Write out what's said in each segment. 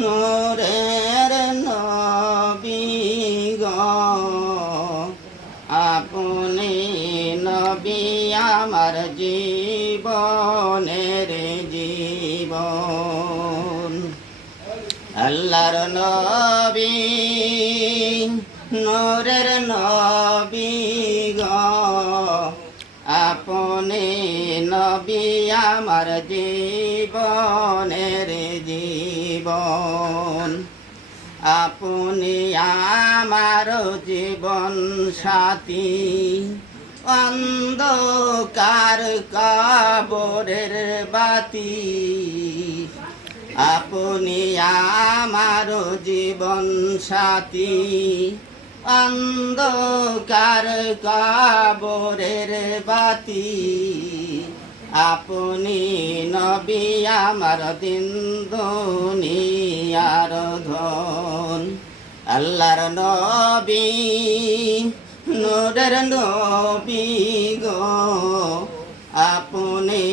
নূরের নবী গো আপনি নবী আমার জীবনের জীবন। আল্লাহর নবী নূরের নবী গো আপনি নবী আমার জীবনের জীবন। আপনি আমার জীবন সাথী অন্ধকার কবরের বাতি। আপনি আমার জীবন সাথী অন্ধকার কবরের বাতি। আপনি নবী আমার দিন দুনিয়ার ধন। আল্লাহর নবী নূরের নবী গো আপনি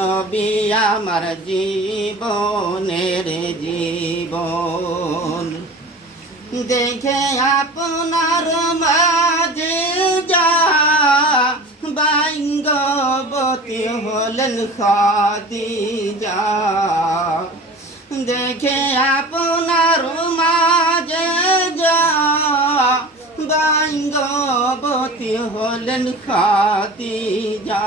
নবী আমার জীবনের জীবন। দেখে আপনার মাঝে যা ভাগ্যবতী হলেন খাদিজা। দেখে আপনার মাঝে যা ভাগ্যবতী হলেন খাদিজা।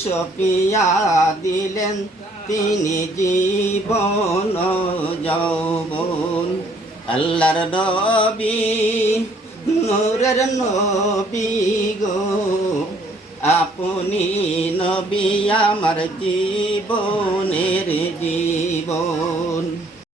সপিয়া দিলেন তিনি জীবন যৌবন। আল্লাহর নবী নূরের নবী গো আপনি নবী আমার জীবনের জীবন।